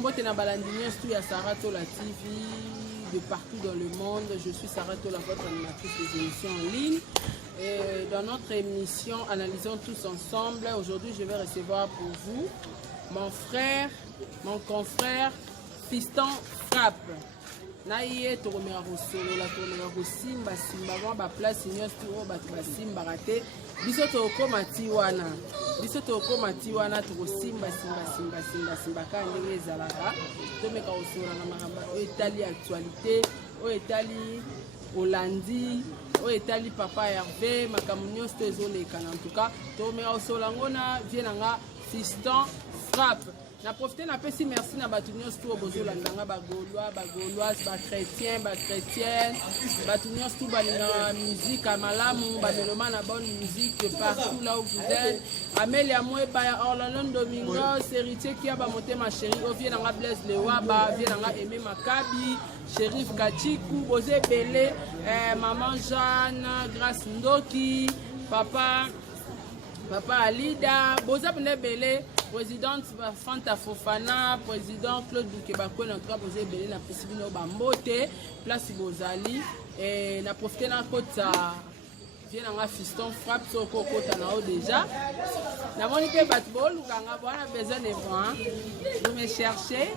mbote na balandiniens tout ya Sarah Tola TV de partout dans le monde. Je suis Sarah Tola, votre animatrice des émissions en ligne. Et dans notre émission Analysons tous ensemble, aujourd'hui je vais recevoir pour vous mon frère, mon confrère Fiston Frappe. Naïe toromera solo la toromera simba simba ba place nyos to ba simba raté biso to ko matiwana to simba simba ka ndenge ezalaka to meka osora na maramba o etali actualité o etali Olandi o etali papa Hervé makamu nyos to ezoleka en tout cas to meka osora ngona vienanga Fiston Frappe. Na profité na pesi merci na batu nyos to bozola ndanga ba gaulois ba chrétiens batu nyos to balinga musique amalamu ba meloma na bonne musique partout là où vous êtes. Amelia Mweba ya Orlando Domingos héritier qui a ba motema chéri o vient nga Blaise Lewa ba vient nga Aimé Makabi Chérif Kachiku Bozé Belé maman Jeanne Grâce Ndoki papa Alida Boza Belé présidente Fanta Fofana, président Claude Boukebako, notre cas posé belé na possibilité bambote, place Bozali et na profité na kota vient na Fiston Frappe so kota na o déjà. Na moni pe batball ou kanga bona besoin de moi. Vous me cherchez.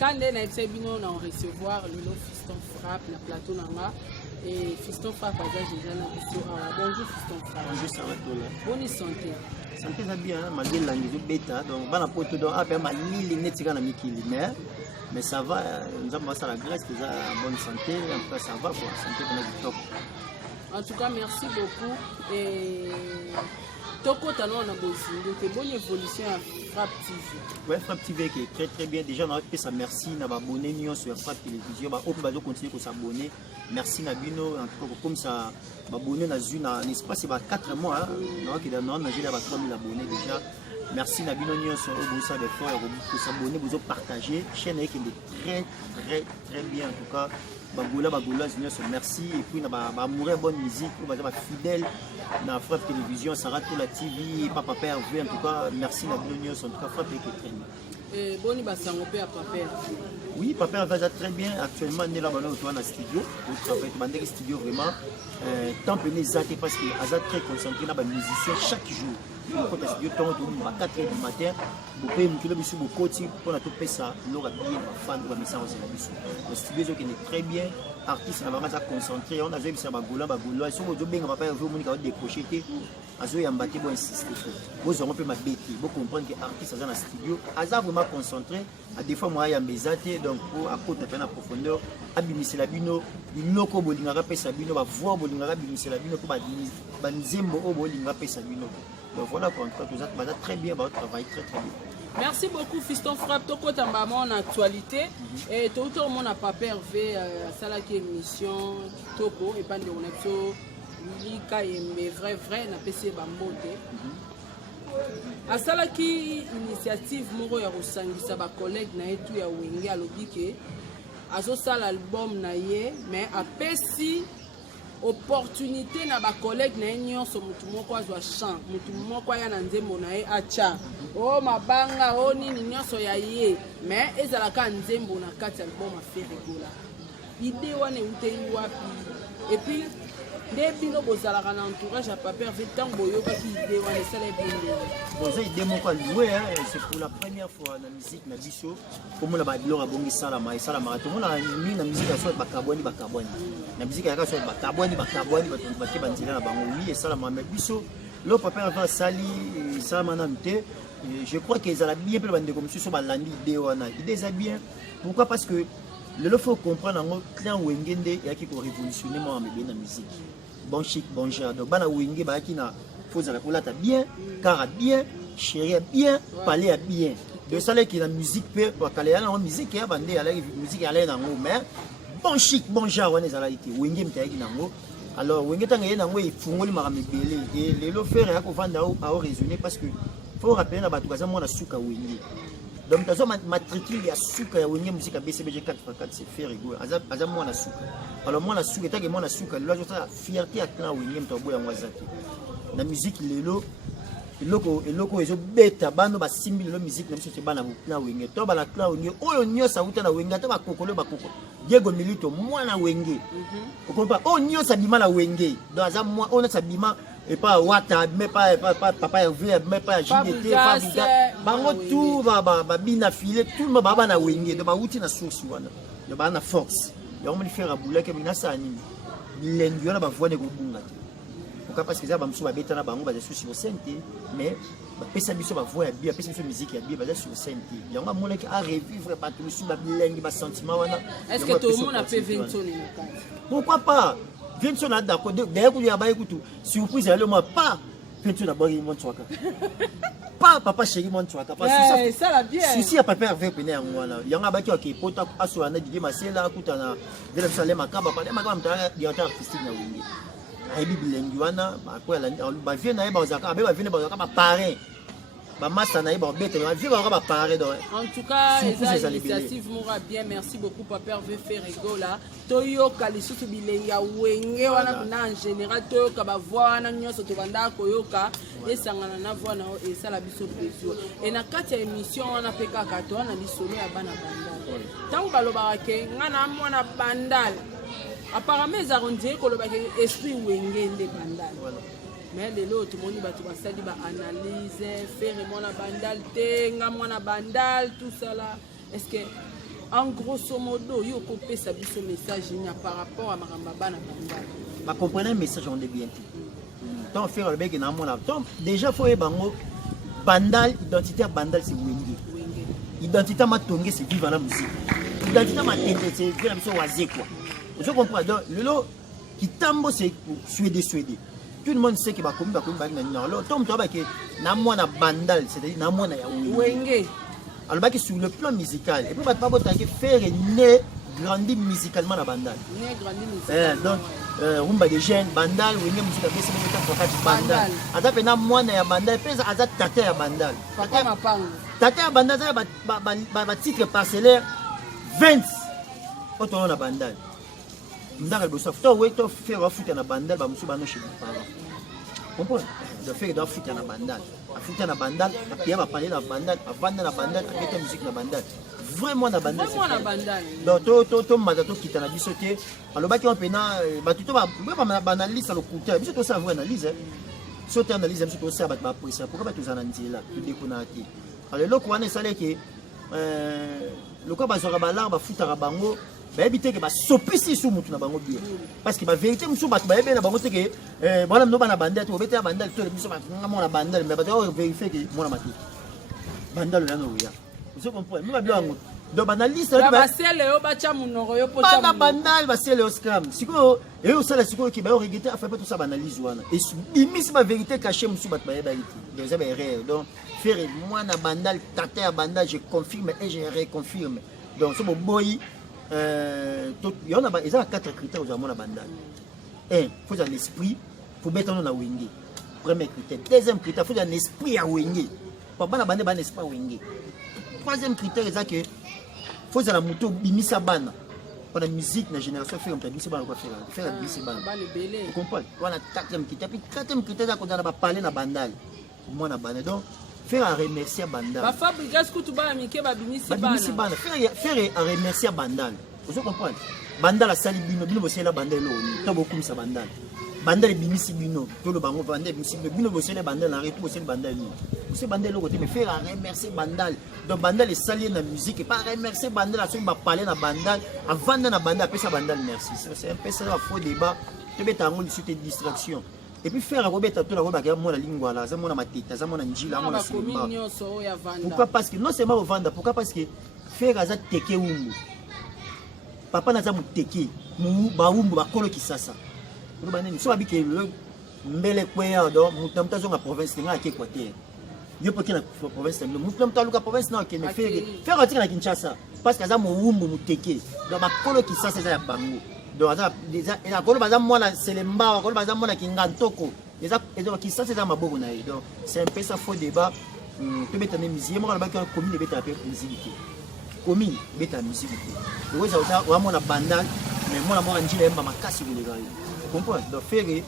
Quand on a recevoir le Fiston Frappe, le plateau nanga et Fiston Frappe déjà bonjour Fiston Frappe. Bonjour Sarah Tola. Bonne santé. Santé ça bien, malgré l'anglais bêta donc bana poto donc après ma lili netika na mikili mais ça va, nous avons ça la grâce que ça bonne santé, en tout cas ça va quoi, santé qu'on a du top. En tout cas merci beaucoup et Toko Talon a une bonne évolution à Frappe TV. Oui, Frappe TV qui est très très bien. Déjà, on a fait ça. Merci à abonné sur Frappe Télévision. On va continuer à s'abonner. Merci Nabino. En tout cas, comme ça, abonné dans un espace, c'est 4 mois. On a 3000 abonnés déjà. Merci Nabino sur Obusa de Fort pour s'abonner, pour partager. La chaîne est très très très bien en tout cas. Bagoula, merci. Et puis, on va mourir bonne musique, on va être fidèle dans Frappe Télévision, Sarah Tola TV, Papa Père V. En tout cas, merci à Nabino, en tout cas, Frappe est très bien. Et Boni Bassangopé à Papa. Oui, Papa va très bien. Actuellement, on est là dans le studio. On travaille dans le studio vraiment. Tant que nous avons parce qu'il est très concentré dans les musiciens chaque jour. Quand on studio, à 4h du matin, vous pouvez me dire pour la tout ça, l'aura bien, fan de la message de le studio est très bien. Artiste, on va concentré. On a vu ça, Bagoula. Si vous avez papa, vous avez décroché. Vous avez insisté. Vous avez ma bête. Vous comprenez que l'artiste est dans le studio. Il est vraiment concentré. Des fois, moi, il y a mes athées. Donc, pour apporter la profondeur, abimiser la bino, il loko bolingara pesa bino, va voir bolingara abimiser la bino, pour banzembo au bolingara pesa bino. Donc, voilà quoi. En tout cas, vous êtes très bien, votre travail très très bien. Merci beaucoup Fiston Frappe. Toko Tambama en actualité et tout le monde n'a pas perdu ça la émission Toko et pas de on Lika et vrai na PC Bambote. À ça qui initiative moro ya kosangisa ba collègue na etu ya wenge alobike azo sala album na ye mais apesi opportunité na ba collègue na nyonso mutu moko azwa chant mutu moko ya na nzembo na ye acha o mabanga o nini nyonso ya ye mais ezalaka nzembo na kati album a fait rigola idée wana utei wapi et puis Débino bozalaka na entourage à Papa Hervé tant boyoka ki idée wana sala bino boza idée moko loué c'est pour la première fois na musique na biso comme la badlora bongi sala marathon on a mis na musique sur bakabwani na musique ya sur bakabwani bato banzela na bango oui et sala ma biso le Papa Hervé sali sala manamte je crois qu'ils a bien peu bande comme sur balandi idée wana idée ça bien pourquoi parce que le faut comprendre en client wengende et qui ko révolutionner moi en musique bon chic bon genre donc bana wenge ba qui na faut za la bien car bien chéri bien parler bien de ça qui la musique peut caler la musique ya bande ya la musique ya la nango mais bon chic bon genre on est à la été wenge mtaki nango alors wenge tanga ye nango ifungoli makami belé et lelo faire ya ko vanda a raisonner parce que faut rappeler na batu kaza mona suka wenge donc tazo matricule ya suka ya wenge musique BCBG 4x4 c'est faire ego aza mona suka alors mona suka tanga mona suka lelo ça fierté à clan wenge mtobo ya mwazaki na musique lelo eloko ezo beta bano basimbi lelo musique na biso te bana na wenge to bala clan wenge oyo nyosa uta na wenge ta bakokolo bakoko Diego Milito mwana wenge okompa o nyosa bima na wenge donc aza moi on a sa bima et pas wata mais pas papa Hervé mais pas JDT pas bango tout ba bina filé tout le monde baba na wenge donc ba uti na source wana donc ba na force ya on me faire abula ke mina sa nini bilengi wana ba voix ne ko bunga parce que ça va me souhaiter bêta na bango ba sur santé mais ba pesa biso ba voix ya bien pesa biso musique ya bien ba sur santé yango mona ki a revivre pas tout sur ba bilengi ba sentiment wana est-ce que tout le monde a fait Vincent pourquoi pas Vincent a d'accord d'ailleurs ku ya ba ekutu surprise le moi pas Vincent d'abord il monte swaka pas papa chéri monte swaka parce que ça la bien souci ya papa avec pene yango wana yango ba ki ok pota aso na dige masela kutana de la salema kaba pa makaba mtaka directeur artistique na wingi aibi bilengi wana bakwela ba vie na ba zaka ba vie na ba zaka ba parrain ba massa na ba bete ba vie ba parrain donc en tout cas l'initiative mora bien merci beaucoup papa Hervé Ferrego là toyo kalisusu bilengi ya wenge wana kuna en général toyo ka ba voix na nyoso to banda koyoka esangana na voix na et ça la biso plaisir et na kati ya émission wana peka kato na lisolo ya bana bandal tango baloba ke ngana mwana bandal apparemment ils arrondissent que le esprit wenge de bandal mais les autres moni batu basali ba analyse faire mona bandal tenga mona bandal tout ça là est-ce que en grosso modo yo copé sa biso message nya par rapport à maramba bana bandal ba comprendre message on est bien tant faire le bec na mona tant déjà faut bango bandal identité bandal c'est wenge identité matonge c'est vivre la musique identité matete c'est vivre la musique wazé quoi. Je comprends. Donc, le qui tambo c'est suédé. Tout le monde sait que bakomi alors tom to ba ke na mwana bandal c'est-à-dire na mwana ya wenge. Alors ba ke sur le plan musical et puis ba pas botanke faire né grandi musicalement na bandal. Né grandi musicalement. Donc rumba de jeunes bandal wenge musique bese beta pour bandal. Ata pe na mwana ya bandal pesa ata tata ya bandal. Papa mapango. Tata ya bandal ça ba titre parcellaire 20 auto na bandal. Ndaka le soft to to faire foot na bandal ba musu bano chez les parents comprendre de faire de foot na bandal a foot na bandal a pia ba parler na bandal a vendre na bandal a mettre musique na bandal vraiment na bandal donc to mazato kita na biso te aloba ki on pena ba tuto ba banalise le couteau biso to ça vrai analyse sauter analyse biso to ça ba pression pourquoi ba to zana ndila to déconati alors le quoi ne sale que le quoi ba zora ba lar ba foot na bango ba éviter que ba sopisi sous mutu na bango bien parce que ba vérité musu ba ba ebe na bango te que voilà no bana bandel to beta bandel to biso ba ngamo na bandel mais ba to vérifier que mona mati bandel na no ya vous comprenez nous ba bien ngo do banaliste ba sele yo ba cha munoro yo po cha ba bandal ba sele yo scam siko et au sala siko ki ba regretter a fait tout ça banalise wana et bimisi ba vérité cachée musu ba ba eba iti des erreurs donc faire moi na bandal tata ya bandal je confirme et je reconfirme donc ce boy il y en a 4 critères aux amants à bandal. Il faut un esprit pour mettre en wenge. Premier critère. Deuxième critère, il faut un esprit à wenge. Pour ban bandé ban esprit à wenge. Troisième critère, c'est que faut un moto bimisa ban. Pour la musique, la génération fait comme ça, bimisa ban quoi faire la bimisa ban. Vous comprenez? Voilà quatrième critère. Puis quatrième critère, c'est qu'on a parlé na bandal. Moi na bandal. Donc faire un remercier bandal. Ba fabrikas kutu ba mike ba bimisi ban. Faire un remercier bandal. Vous comprenez? Bandal a sali bino bosé la bandal lo ni. To beaucoup sa bandal. Bandal bimisi bino. To le bango bandal bimisi bino bosé la bandal en retour bosé bandal ni. Bosé bandal lo côté mais faire un remercier bandal. Donc bandal est sali na musique et pas remercier bandal à ceux qui va parler na bandal avant na bandal après ça bandal merci. C'est un peu ça faux débat. Tu mets ta ngoli sur tes distractions. Et puis faire un robert tout la roba que moi la lingua là, ça mon ma tête, ça mon njila, mon simba. Pourquoi parce que non seulement au vendre, pourquoi parce que faire azat teke umbu. Papa na za mu teke, mu ba umbu ba kolo kisasa. Pour ba nini so abike le mbele kwea do mutamta zo na province nga ke Équateur. yo poki na province na mutu mta luka province na okende faire otika na Kinshasa parce que aza mowumbu muteke donc bakolo Kinshasa eza ya bango donc aza déjà et akolo baza mwana selemba akolo baza mwana kingantoko eza Kinshasa eza maboko na ye donc c'est un peu ça faux débat to beta na musique mo na ba commune beta pe musique commune beta musique donc eza wa mona bandal mais mona mo njila emba makasi kulega yo comprends donc faire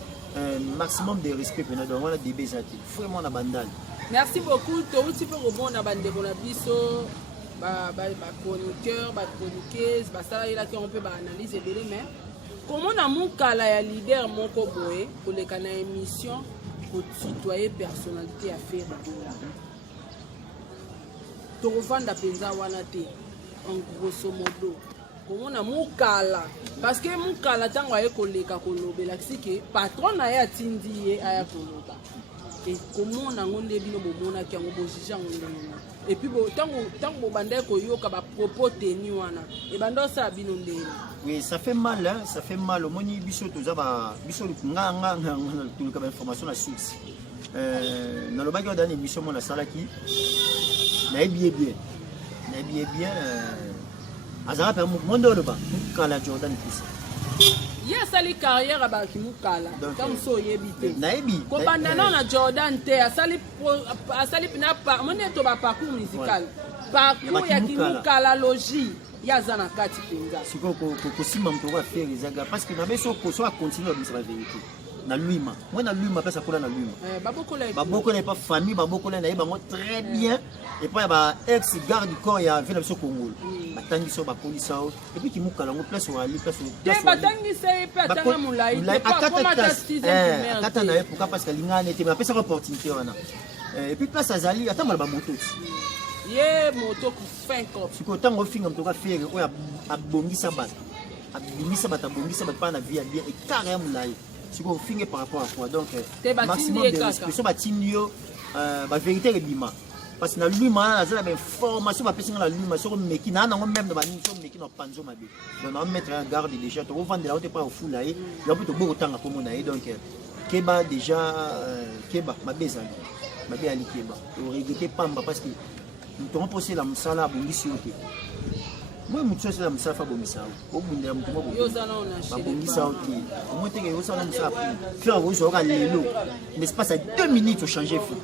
maximum de respect pendant donc on a des bézati vraiment na bandal. Merci beaucoup. Touti pe rebond na bande ko na biso ba chroniqueur, ba chroniqueuse, ba sala ila ki on peut ba analyse belé mais comment na mon kala ya leader moko boye pour les kana émission pour tutoyer personnalité à faire dola. To revanda penza wana te en grosso modo. Comment na mon kala parce que mon kala tango aye koleka kolobela kisike patron na ya tindi ye aya koloba. Et comment on a un début de mon qui a et puis tant que bandé koyoka ba propos tenu wana et bando ça binondé. Oui, ça fait mal hein, ça fait mal au moni biso toza ba biso nga tout comme information la source. Dans le bagage dans émission mon la salaki na bien azara per mondo le ba kala Jordan plus. Yes, ali carrière à Kimukala. Comme so yebite. Naibi. Kobandana na Jordan te asali na pa mone to ba parcours musical. Parcours ya Kimukala logie ya zana kati penza. Siko ko simam to va faire izaga parce que na beso ko so continuer à dire la vérité. Na luima. Moi na luima pesa kola na luima. Baboko n'est pas famille, baboko na bango très bien et pas ba ex garde du corps ya vena biso Congo. Batangi so ba polisa et puis Kimukala ngo place wa ali place. Batangi se pe atanga mulai. Akata na pourquoi parce que lingane te ma pesa opportunité wana. Et puis place azali atama ba moto. Ye moto ku fin cop. Siko tango finga mtoka faire o abongisa bat. Abongisa bat abongisa bat pa na vie bien et carrément mulai. Siko finge par rapport à quoi donc maximum de expression batindio ba vérité est bima. Parce que na luma na la formation ba pesinga la luma sur meki na ngo même ba ni so meki na panzo mabe donc on mettre en garde déjà to vendre la haute pas au full là et on peut to beaucoup tanga pour mon aïe donc keba déjà keba mabeza mabe ali keba on regretter pamba parce que nous t'ont posé la msala bongisi yote moi mutu c'est la msala fa bomisa o bundela mutu mo bongisa yote moi te ke yosa na msala faire vous aura lelo l'espace à 2 minutes au changer fou.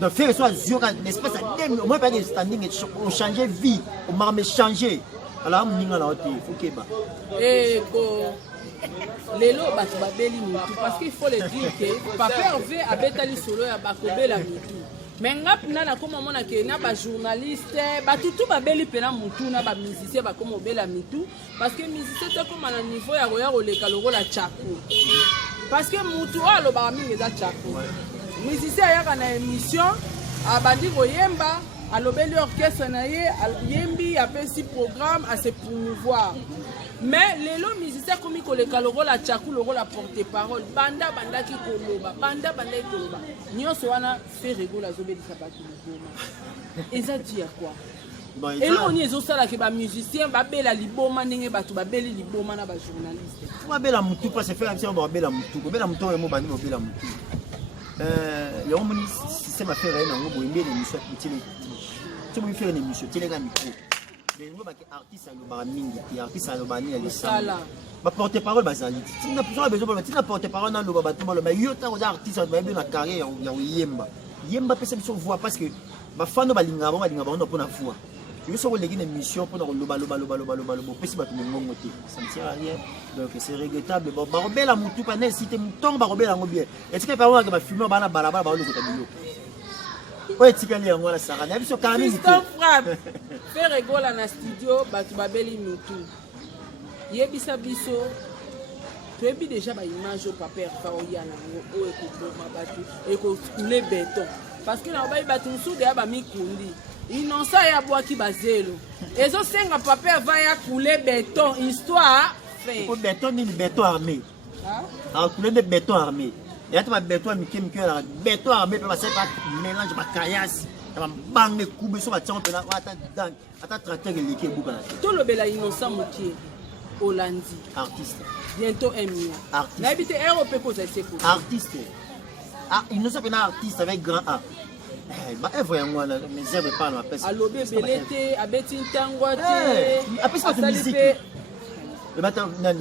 Donc faire soit l'espace à 2 minutes moi pas de standing on changer vie on m'a me changer alors on ninga la hote faut que ba lelo batu babeli mutu parce qu'il faut le dire que papa veut abetali solo ya bakobela mutu mais ngap na koma mona ke na ba journaliste ba tutu babeli pena mutu na ba musicien ba koma obela mutu parce que musicien te koma na niveau ya roya roleka lokola chako parce que mutu alo ba mingi za chako musicien ya na émission abandi koyemba alobeli orchestre na ye yembi apesi programme à se promouvoir. Mais les lots musiciens comme koleka lokola chaku lokola porte-parole banda ki koloba banda ki koloba nyonso wana fait rigola zobeli sabaki liboma eza dire quoi et là on est osala ke ba musicien ba bela liboma ndenge batu ba beli liboma na ba journaliste ba bela mutu pas se faire action ba bela mutu mo bandi ba bela mutu ya omoni système à faire na ngo boyembe l'émission utile tu me faire une émission télé ga micro ngo ba artiste alobara mingi et artiste alobani alisala ba porte parole bazali tina besoin ba tina porte parole na loba bato ba yo ta oza artiste ba be na carrière ya yemba pesa biso voix parce que ba fano balinga ba on pona voix yo so legi na émission pona loba pesa bato ngongo te ça ne sert à rien donc c'est regrettable ba robela mutu pa na cité mutongo ba robela ngo bien est-ce que par exemple ba filmer ba na balabala ba lokota bilo ouais tikali yango la sara na biso quand même faire rigola na studio batu babeli mutu yebisa biso toyebi déjà ba image au papier fa oyana o ekoboma batu ekokule béton parce que na bayi batu nsude ya ba mikundi inonsa ya bwaki bazelo ezo senga papier va ya couler béton histoire fait au béton ni béton armé ah couler de béton armé et à béton mike la béton armé peut passer par mélange ba caillasse ta bange kube so ba tsango pela ata tracteur leke buka na to lobela innocent mokie Olandi artiste bientôt 1 million artiste n'habite européen cause c'est quoi artiste ah innocent pena artiste avec grand A œuvre yango wana mes œuvres par ma personne alobi ebele te abeti ntango te apesi bato musique ebata nani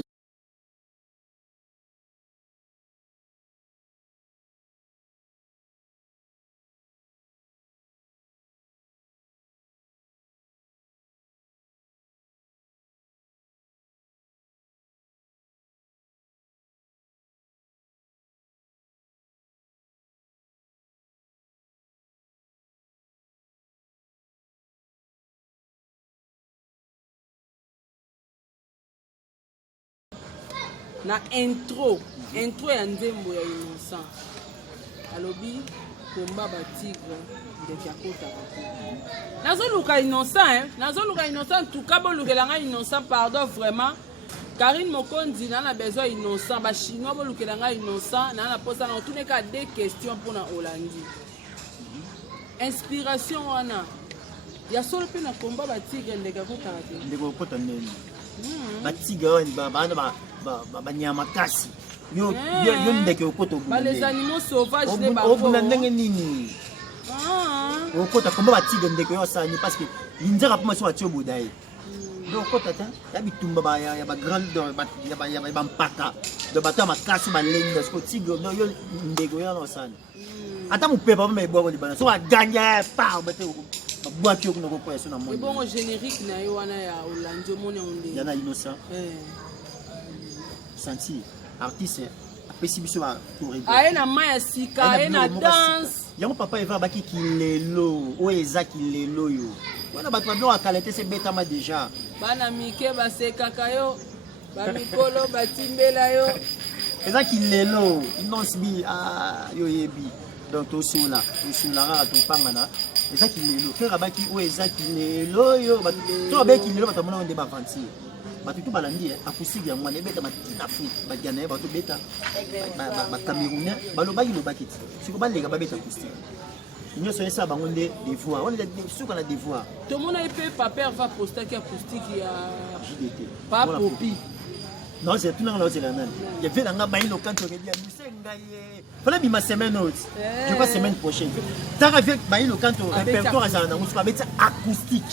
na intro ya nzembo ya innocent alobi komba batigre ndeke akotaka nazoluka innocent tuka bolukelanga innocent pardon vraiment Karine Mokonzi na besoin innocent ba chinois bolukelanga innocent na posa na otuneka des questions pour na Olandi inspiration wana ya solo pe na komba batigre ndeke akotaka neni batigre wani bana banyama kasi yo ndeke okota les animaux sauvages ne ba obuna ndenge nini okota komba batigre ndeke yo sani parce que linzaka poma so atio bodaye donc okota ta ya bitumba ya ba grandeur ya ba mpaka de bata makasi balengi parce que tigre no yo ndeke yo no sani ata mupepa ba mebwa libana so aganya pa bate babwaki yo kunoko kwa so na monde bon générique na yo wana ya Olandi mone onde yana innocent senti artiste apesi biso ba aye na maya sika aye na danse yango papa eva baki kilelo o eza kilelo yo wana bato bablo akalete se betama déjà bana mike basekaka yo bamikolo batimbela yo eza kilelo inosbi yo yebi donc tosola kaka topangana eza kilelo frère baki o eza kilelo yo to beki kilelo bato mona onde ba aventure bato tout balandi acoustique ya mwana ebeta matina Afrique bagana bato beta ba Camerounais balobaki lobaki siko baleka babeta acoustique nyonso esa bango nde devoir on est suka na devoir to mona ipe paper va poster ki acoustique ya JDT pas popi non c'est tout dans la nani il y avait nga bailo quand on dit musenga ye fala bi ma semaine autre je crois semaine prochaine ta avec bailo quand on répertoire za na musuka beta acoustique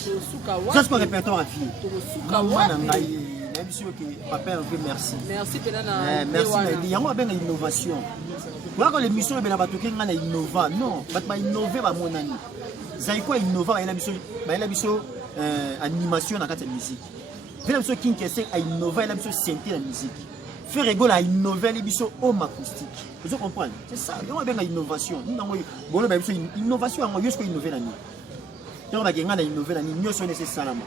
ça c'est quoi répertoire à vie suka wana ngai na biso que papa merci penana merci yango benga innovation kwa l'émission bena batoke nga na innova non ba innover ba monani zai quoi innova ba biso animation na kati ya musique vela biso king kese a innover la biso synthé la musique faire rigolo a innover les biso home acoustique vous comprenez c'est ça yango benga innovation nango bolo ba biso innovation yango yosko innover na ni donc ba kenga na innover na ni nyoso ne c'est salama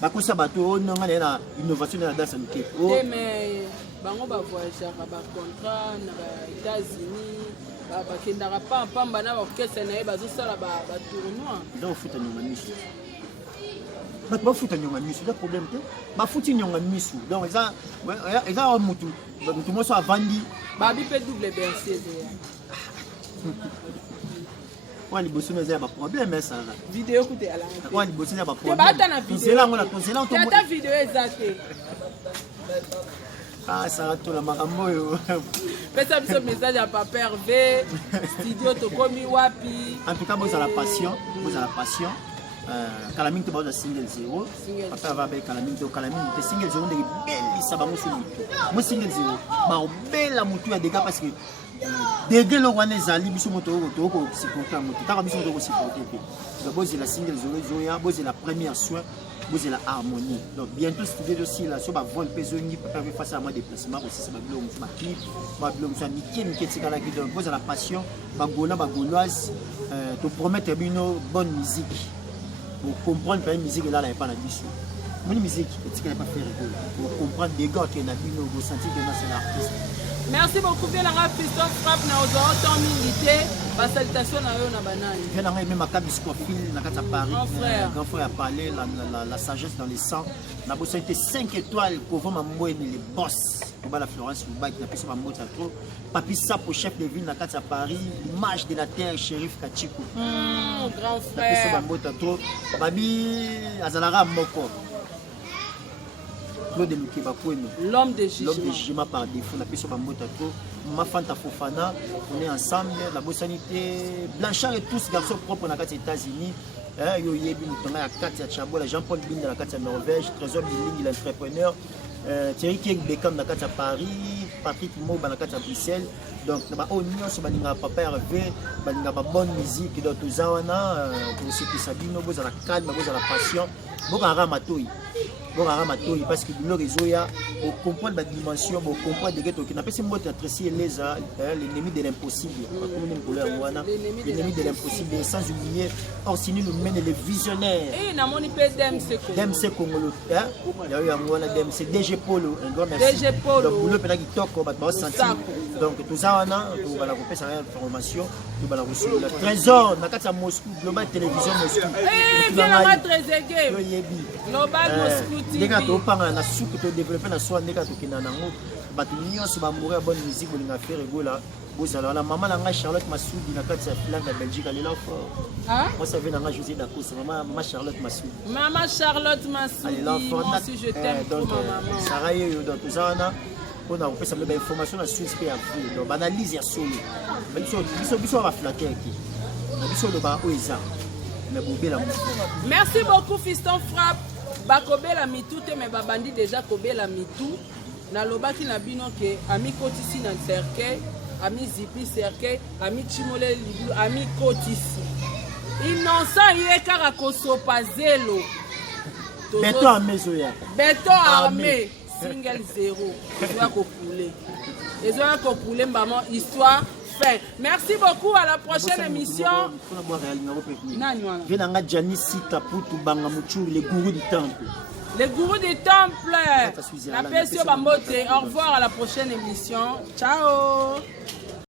ba kosa bato nanga na innovation na danse muke mais bango ba voyager ba contrat na ba États-Unis ba kendaka pamba na ba orchestre na bazo sala ba tournoi donc futa nyonga misu bato bafuta nyonga misu eza problème te bafuti nyonga misu donc eza mutu moso avandi babi mpe double bercier wana liboso no eza ya baproblème esala video kute alanga wana liboso eza ya baprobléme tozela video eza te sara tola makambo oyo pesa biso message ya papa Hervé studio tokomi wapi en tout cas bozala passion Calamine te baza single 0 papa va be Calamine te single 0 ndenge belisa bango sur mutu mo single 0 ba obela mutu ya dégâts parce que dégâts lo wana ezali biso moto ko supporter moto taka biso moto ko supporter pe bozi la single 0 ya bozi la première soin bozi la harmonie donc bientôt studio aussi là so ba vol pesoni papa va face à moi déplacement aussi c'est ba bilo mutu ba clip ba bilo mutu mike tikala ki donc bozi la passion ba gauloise to promettre bino bonne musique pour comprendre que la musique est là, elle n'est pas la biche. Mon musique, c'est pas faire rigolo. Pour comprendre des gars qui ont vous sentir que c'est l'artiste. Merci beaucoup, bien la Christophe Frappe, na autant milité. Ma salutation à eux, na banane. Bien la même à Cabiscophile, na Kata Paris. Grand frère a parlé, la sagesse dans les sangs. Na bossa été 5 étoiles pour voir ma les boss. Pour la Florence, vous battez, na pisse ma moto trop. Papi Sapo, chef de ville, na Kata Paris. L'image de la terre, shérif Kachiko. Grand frère. Na pisse ma moto trop. Babi, Azalara Moko. L'homme de jugement par défaut, la personne va monter trop. ma Fanta Fofana, on est ensemble, la Bossanité, Blanchard et tous garçons propres dans les États-Unis. Yo Yebi Moutonga, la Katia Chabola, Jean-Paul Bin de la Katia Norvège, Trésor Billing, l'entrepreneur, Thierry King Beckham de la Katia Paris, Patrick Mo de la Katia Bruxelles. Donc, nous avons papa Hervé, bonne musique, donc tout ça, pour ceux qui savent, nous avons la calme, nous avons la passion, nous avons la matouille. Parce que le réseau, on comprend la dimension, on comprend des ghettos qui n'appellent pas l'ennemi de l'impossible. L'ennemi de l'impossible, sans oublier, Orsini nous mène les visionnaires. Et nous avons DMC Congolo. Il y a eu un mois DMC, DG Polo, un grand merci. DG Polo. Donc, le pédagogue qui toque, on va se sentir. Donc, tout ça, on va couper sa information, on va recevoir le trésor, dans Moscou, Global Télévision Moscou. Eh, bien la trésor. Global Moscou. Dès que tu parles de la soupe, tu développes la soie, dès que tu as une bonne musique, tu as fait la maman de Charlotte Massoudi, dans la Belgique, elle est là fort. Moi, ça vient de José Dacos, maman Charlotte Massoudi. Maman Charlotte Massoudi, moi aussi je t'aime pour ma maman. Sarah, dans tout ça, on a fait des informations sur le suspect à vous. Donc, analyse ya solo. Biso va flatter qui. Biso le ba oisa. Mais bobé la. Merci beaucoup Fiston Frappe. Bakobe la mitou te me babandi déjà kobe la mitou. Na lobaki na bino ke ami kotisi na cercueil, ami zipi cercueil, ami chimole libu, ami kotisi. Innocent yé kara kosopa zelo. Béton armé zoya. Béton armé. Single 0. Ils ont coupé maman histoire fait. Merci beaucoup, à la prochaine émission. Les gourous du temple. Les gourous du temple. La paix sur Bambote. Au revoir à la prochaine émission. Ciao.